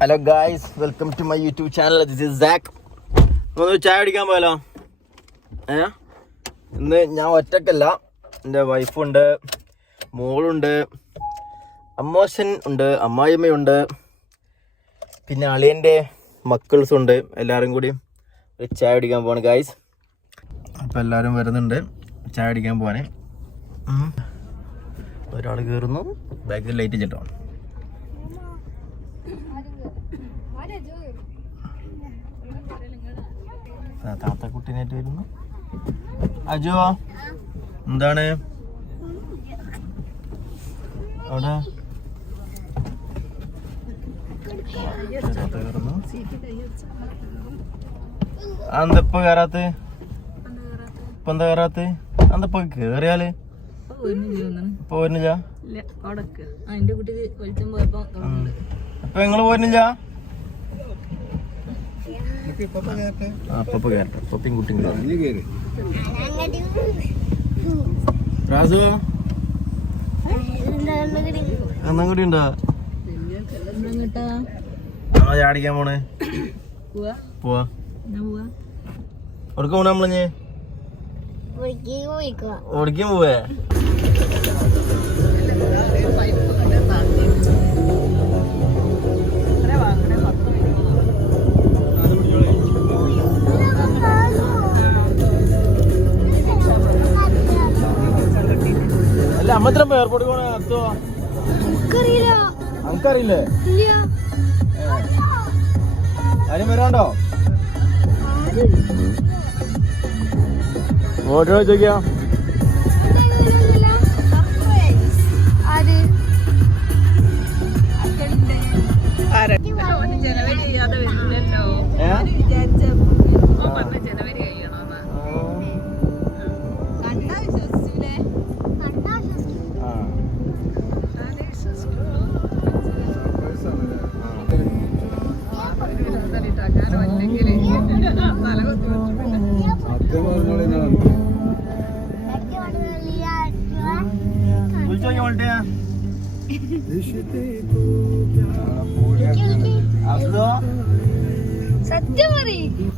Hello guys, welcome to my YouTube channel. This is Zack. ഒന്ന് ചായ അടിക്കാൻ പോയാലോ? ഇന്ന് ഞാൻ ഒറ്റക്കല്ല, എൻ്റെ വൈഫുണ്ട്, മോളുണ്ട്, അമ്മോശൻ ഉണ്ട്, അമ്മായിമ്മയുണ്ട്, പിന്നെ അളിയൻ്റെ മക്കൾസുണ്ട്. എല്ലാവരും കൂടി ഒരു ചായ അടിക്കാൻ പോവാണ് ഗായ്സ്. അപ്പോൾ എല്ലാവരും വരുന്നുണ്ട് ചായ അടിക്കാൻ പോവാൻ. ഒരാൾ കയറുന്നു, ബാക്കിൽ ലൈറ്റ് ചെട്ടോ. താത്തക്കുട്ടീനായിട്ട് വരുന്നു. അജോ എന്താണ് അവിടെ? അന്തപ്പ കയറാത്ത ഇപ്പൊ എന്താ കയറാത്ത? അന്തപ്പ കേറിയാല് ഇപ്പൊ പോരുന്നില്ല? ഇപ്പൊ നിങ്ങള് പോരുന്നില്ല? റാസു എന്നാ കൂടി ഉണ്ടോ? ചാടിക്കാൻ പോണേ? പോവാ. എവിടേക്ക് പോണ നമ്മളഞ്ഞ്? ഓടിക്കാൻ പോവേ? അല്ല അമ്മ എത്ര എയർപോർട്ടിൽ പോണേ? അത്തോ നമുക്കറിയില്ലേ? ആരും വരാണ്ടോ? ഓട്ടോ ചോദിക്കാ.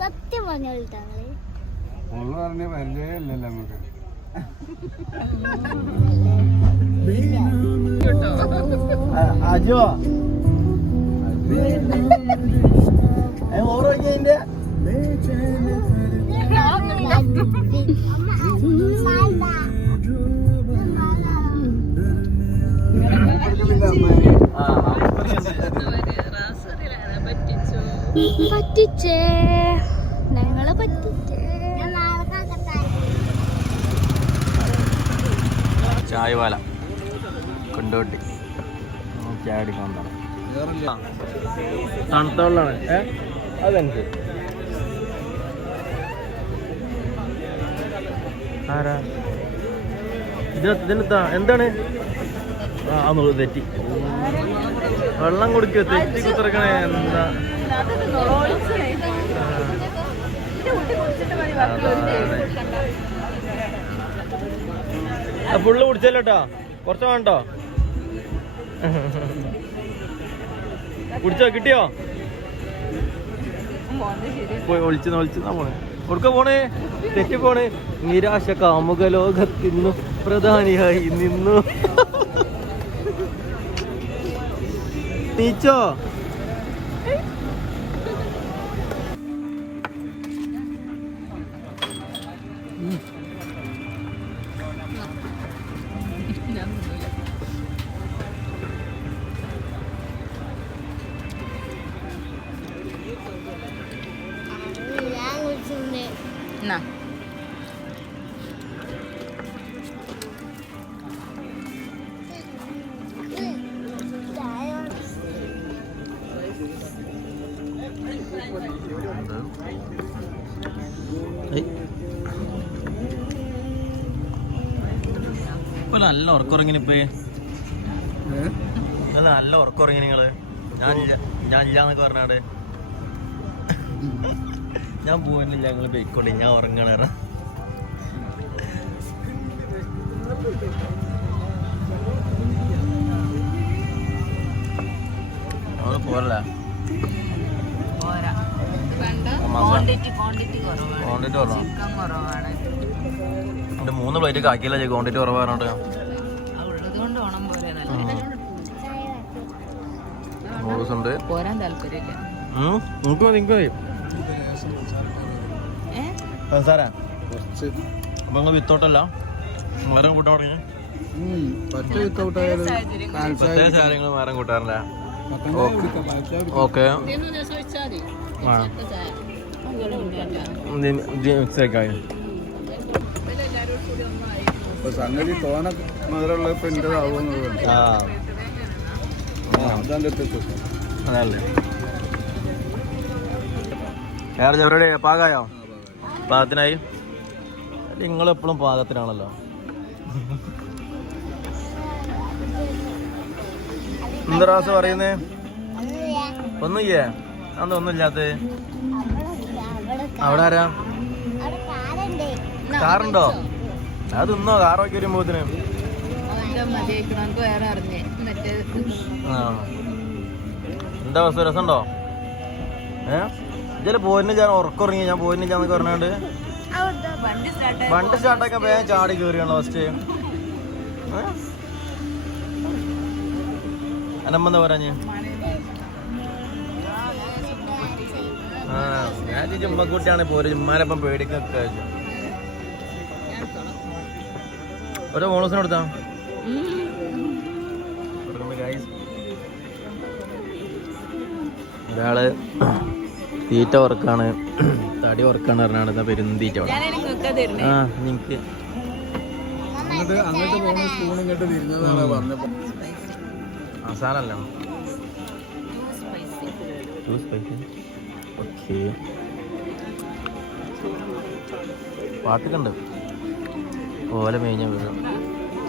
സത്യം പറഞ്ഞില്ലേ അജോ ഓരോക്കെ പറ്റിച്ചേ, ഞങ്ങളെ പറ്റിച്ചേ. ചായവാല കൊണ്ടോട്ടി ചായ അടിക്കാൻ തണുത്ത വെള്ളമാണ്. അതെനിക്ക് ആരാ ഇതിനെത്താ എന്താണ്? തെറ്റി വെള്ളം കുടിക്കുക, തെറ്റി കുത്തിറക്കണേ. എന്താ ഫുള്ള് കുടിച്ചല്ലോട്ടോ, കുറച്ച് വേണ്ടോ? കുടിച്ചോ? കിട്ടിയോ? പോയി ഒളിച്ചെന്നാ പോണേ. കൊടുക്ക പോണേ, തെറ്റി പോണേ. നിരാശ കാമുക ലോകത്തിന്നു പ്രധാനിയായി നിന്നു. നീച്ചോ? ഇപ്പൊ നല്ല ഉറക്കുറങ്ങിന്. ഇപ്പൊ നല്ല ഉറക്കുറങ്ങി നിങ്ങള്. ഞാൻ ഇല്ലാന്നൊക്കെ പറഞ്ഞാട് ഞാൻ പോവാനില്ല, ഞങ്ങള് പോയിക്കോളി, ഞാൻ ഉറങ്ങണ. അവിടെ പോരല്ല ക്വാണ്ടിറ്റി കുറവാണ്. എൻ്റെ 3 പ്ലേറ്റ് കാക്കിയില്ല ക്വാണ്ടിറ്റി കുറവാറുണ്ട്. ഉണ്ട് പോരാൻ താല്പര്യമില്ല. നിങ്ങൾക്ക് മതി. സാറേ അപ്പൊ നിങ്ങൾ വിത്തോട്ടല്ല വേറെ കൂട്ടാൻ തുടങ്ങി പ്രത്യേക കാര്യങ്ങൾ വേറെ കൂട്ടാറില്ല. ഓക്കെ മിക്സ് ആയി സംഗതി തോന മധുരമുള്ള അതല്ലേ വേറെ ചെവരുടെ പാകായോ? പാകത്തിനായി. നിങ്ങളെപ്പോഴും പാകത്തിനാണല്ലോ. എന്താ റാസ് പറയുന്നേ? ഒന്നുമില്ലേ? അന്ന് ഒന്നുമില്ലാത്ത അവിടെ ആരാ? കാറുണ്ടോ? അത് തിന്നോ കാറൊക്കെ വരുമ്പോത്തിന്. എന്താ അവസ്ഥ? രസമുണ്ടോ? ഇതില് പോരിന് ഞാൻ ഉറക്കുറങ്ങി. ഞാൻ പോരിനില്ലാന്നൊക്കെ പറഞ്ഞാണ്ട് വണ്ടി സ്റ്റാർട്ടാക്കാൻ വേഗം ചാടി കയറിയാണോ ഫസ്റ്റ്? അനമ്മന്താ പറഞ്ഞ്? ഞാൻ ചുമ്മക്കുട്ടിയാണ് പോര്. ചുമ്മാനപ്പം പേടിക്കൊക്കെ ഒരു ബോണസിന് കൊടുത്താ ഒരാള് തീറ്റ വർക്കാണ്, തടി വർക്കാണ് പറഞ്ഞാണ്. എന്താ പെരുന്തീറ്റ ആ നിനക്ക് അങ്ങോട്ട് പോകുന്ന സ്പൂൺ ഇങ്ങോട്ട് തിരിഞ്ഞതാണ് പറഞ്ഞപ്പോ. മസാലല്ല ഓക്കെ. പാട്ടൊക്കെ പോലെ മേഞ്ഞ വീട്.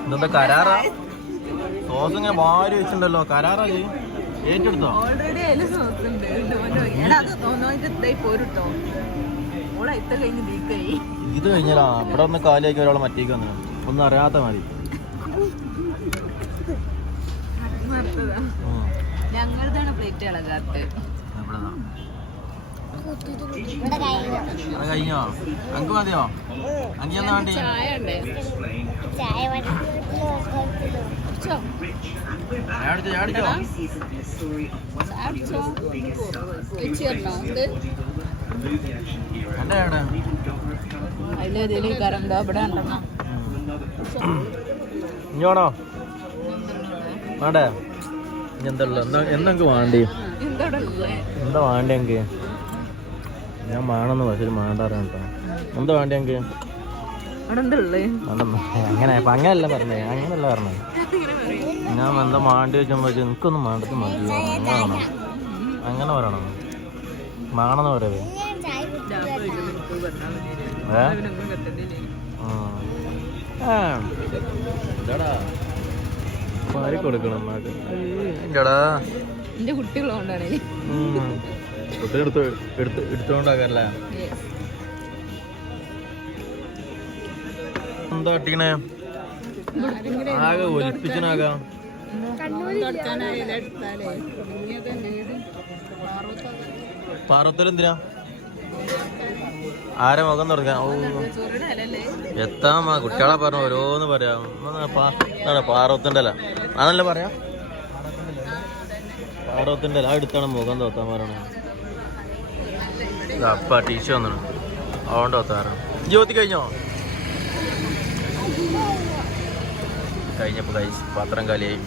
ഇതെന്താ കരാറാ? സോസ് ഇങ്ങനെ വാരി വെച്ചിട്ടുണ്ടല്ലോ. കരാറാ ഏറ്റെടുത്തോ? ഇത് കഴിഞ്ഞാ ഇവിടെ ഒന്ന് കാലിയാക്കി ഒരാളെ മറ്റേക്ക് വന്നു. ഒന്നും അറിയാത്ത മതി. ഞങ്ങളുടെയാണ് പ്ലേറ്റ് ഇളകാത്ത്. കഴിഞ്ഞോ? അങ്ക് മതിയോ? അങ്കി എന്നാ വേണ്ടി? ഇഞ്ഞോണോ വേണ്ടേ? എന്താ എന്തെങ്ക് വേണ്ടി? എന്താ വേണ്ടി എങ്ക്? ഞാൻ വേണമെന്ന് പക്ഷെ വേണ്ടാറാണ് കേട്ടോ. എന്താ വേണ്ടി എങ്ക്? അങ്ങനെ അങ്ങനല്ല പറഞ്ഞേ, അങ്ങനല്ല പറഞ്ഞേ. ഞാൻ എന്താ വേണ്ടി വെച്ചുമ്പോ എനിക്കൊന്നും വേണ്ടത് മതി. അങ്ങനെ പറയണം. വേണമെന്ന് പറയവേ. എന്താടാ മാറി കൊടുക്കണം. എന്താടാ എന്റെ കുട്ടികളുകൊണ്ടാണ് എടുത്തോണ്ടാക്കല്ലേ? എന്താ പറ്റിക്കണേ? ആകെ ഒലിപ്പിച്ചനാകാം. പാറത്തിലെന്തിനാ? ആരെ മുഖം തുറക്കാൻ? ഓ എത്താ കുട്ടികളെ പറഞ്ഞ ഓരോന്ന് പറയാം. പാറത്തിന്റെ അല്ല ആണല്ലേ പറയാ? പാറത്തിന്റെ അല്ല എടുത്താണ് മുഖം തോത്താൻ പറയണ. അപ്പ ടീച്ചർ വന്നു അതുകൊണ്ട് തോത്താറ്. ജ്യോതി കഴിഞ്ഞോ? കഴിഞ്ഞപ്പോ പാത്രം കാലിയായി.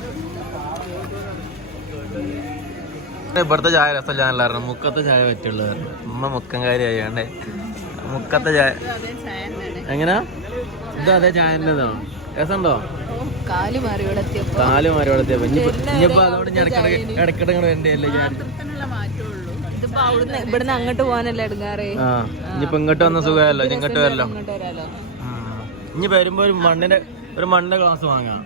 ഇവിടുത്തെ ചായ രസമില്ലാന്നല്ലായിരുന്നു. മുക്കത്തെ ചായ പറ്റുള്ളൂ. ഉമ്മ മുക്കം കാര്യമായി വേണ്ടേ? മുക്കത്തെ ചായ എങ്ങനാ? ഇതാ അതേ ചായൻ്റെതാണോ? രസമുണ്ടോ? കാല് മാറി ഇവിടെ എത്തിയപ്പോ ഇനിയിപ്പോ അതോട് ഞാൻ ഇടക്കിടെ വേണ്ടിയല്ലേ വിചാരിച്ചു. ഇവിടുന്ന് അങ്ങോട്ട് പോകാനല്ലേ എടുക്കാറ്. ആ ഇനിയിപ്പോ ഇങ്ങോട്ട് വന്ന സുഖമല്ലോ. ഇങ്ങോട്ട് വരല്ലോ. ഇനി വരുമ്പോ ഒരു മണ്ണിന്റെ ഗ്ലാസ് വാങ്ങാം.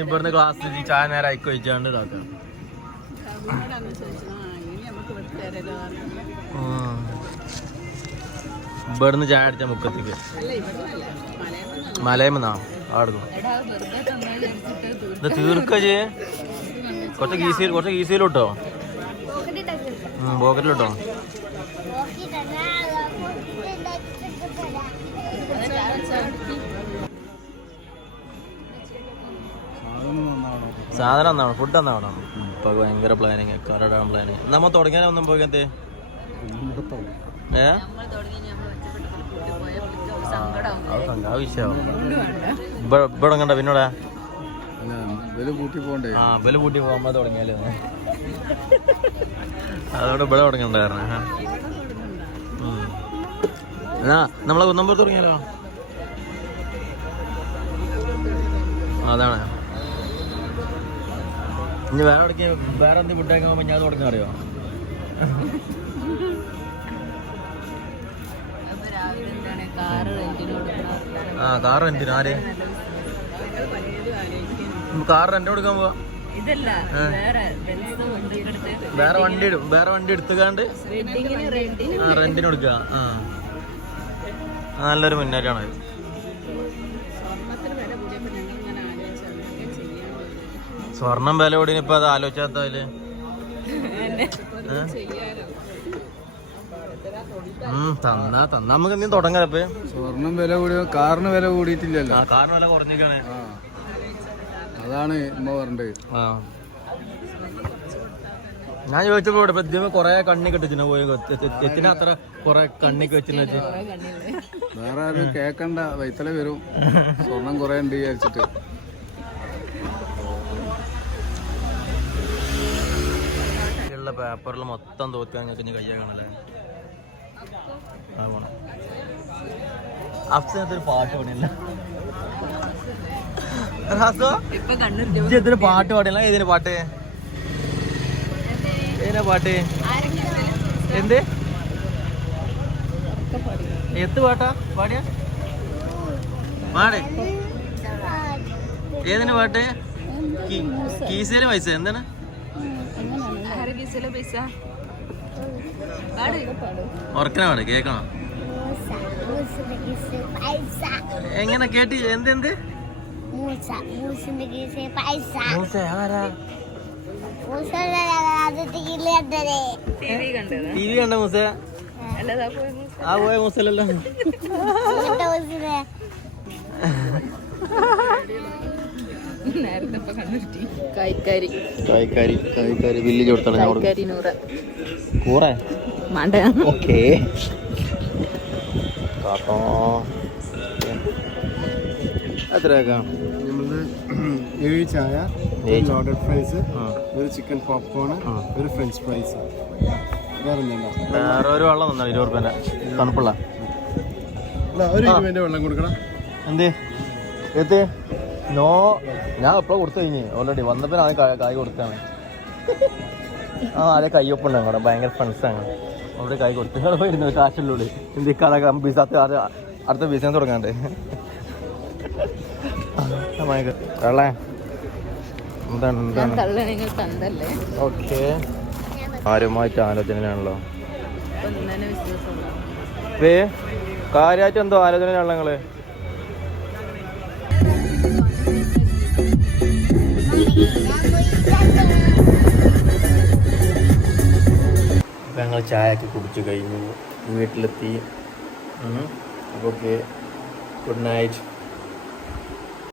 ഇവിടുന്ന് ഗ്ലാസ് ചായ നേരം അയക്ക് വെച്ചാണ്ട് ഇതാക്കാം. ഇവിടുന്ന് ചായ അടിച്ച മുക്കത്തേക്ക് മലയമെന്നാ ആടുന്നു. ഇത് തീർക്ക ചെയ്യേ. കുറച്ച് ഗീസയിലോട്ടോ. പോക്കറ്റിലിട്ടോ. സാധനം എന്നാണ്, ഫുഡ് എന്നാണോ? ഇപ്പൊ ഭയങ്കര പ്ലാനിങ്, കരടാൻ പ്ലാനിങ്. നമ്മ തുടങ്ങിയാലൊന്നും പോകത്തെ വിഷയാവും. ഇവിടെ കണ്ട പിന്നോടാ ബല് പൂട്ടി പോകുമ്പോ തുടങ്ങിയാലോ. അതോടെ ഇവിടെ തുടങ്ങണ്ടായിരുന്നു. നമ്മളെ കുന്നമ്പുറത്ത് തുടങ്ങിയാലോ? അതാണ്. ഇനി വേറെ എവിടേക്ക് വേറെ എന്ത് ഫുഡൊക്കെ പോകുമ്പോ ഞാൻ തുടങ്ങാൻ അറിയോ? കാർ റെന്റിന് ആര്? കാർ റെന്റ് കൊടുക്കാൻ പോവാ? വേറെ വണ്ടി എടുത്തുകാണ്ട് റെന്റിന് കൊടുക്കുക. നല്ലൊരു മുന്നേറ്റമാണ്. സ്വർണം വില കൂടി ഇപ്പൊ അത് ആലോചിച്ചാത്തതില് തന്നാ നമുക്ക് എന്തെങ്കിലും തുടങ്ങാം. സ്വർണം വില കൂടിയോ? കാറിന് വില കൂടിയിട്ടില്ലല്ലോ. കാറിന് വില കുറഞ്ഞിരിക്കാണ്. അതാണ് ഉമ്മ പറഞ്ഞത്. ഞാൻ ചോദിച്ചപ്പോ ഇവിടെ കൊറേ കണ്ണി കെട്ടിച്ചിന് പോയി എത്തിന അത്ര കൊറേ കണ്ണിക്ക് വെച്ചിട്ട് വേറെ ആരും കേക്കണ്ട, വൈത്തല വരും. സ്വർണം കൊറേ ഉണ്ട് വിചാരിച്ചിട്ട്. പേപ്പറിൽ മൊത്തം തോക്കാൻ കയ്യാണല്ലേ. അഫ്സനത്തൊരു പാട്ട് പാടില്ല. ഇതിന് പാട്ട് പാടില്ല. ഏതിന് പാട്ട്? ഏതിനാ പാട്ട്? എന്ത് എത്ത് പാട്ടാ പാടിയ? പാട്. ഏതിന് പാട്ട്? കീസയില് പൈസ എന്താണ്? ഉറക്കണ പാട് കേക്കണം. എങ്ങനെ കേട്ടി? എന്ത് ടി വി കണ്ട മൂസ? ആ പോയ മൂസലല്ലോ. കായ്ക്കാരി വില്ലേജ് കൊടുത്താണ്. കൂറ ഓക്കേ. എത്രയാക്കാം? 7 ചായ, ലോഡഡ് ഫ്രൈസ്, ഒരു ചിക്കൻ പോപ്കോൺ, ഒരു ഫ്രഞ്ച് ഫ്രൈസ്. വേറെ ഒരു വെള്ളം തന്നാ 20 രൂപ തണുപ്പുള്ള. ഒരു 20 വെള്ളം കൊടുക്കണം. എന്ത് എത്ത്? നോ, ഞാൻ എപ്പോഴും കൊടുത്തു കഴിഞ്ഞ് ഓൾറെഡി വന്നപ്പോ അത് കായ് കൊടുത്താണ്. അതെ കയ്യൊപ്പുണ്ട് ഞങ്ങളുടെ ഭയങ്കര ഫ്രണ്ട്സാണ്. അവിടെ കൈ കൊടുത്തു നിങ്ങൾ പോയിരുന്നു കാശുള്ളൂടെ. എന്തൊക്കെ ബിസാത്ത് അടുത്ത ബിസിനസ് തുടങ്ങാണ്ട്. വെള്ളേ എന്താണ്? ഓക്കെ, ആരുമായിട്ട് ആലോചനയാണല്ലോ. കാര്യമായിട്ട് എന്തോ ആലോചനയാണല്ലോ നിങ്ങള്. ഞങ്ങൾ ചായയൊക്കെ കുടിച്ചു കഴിഞ്ഞു, വീട്ടിലെത്തി. Okay, good night.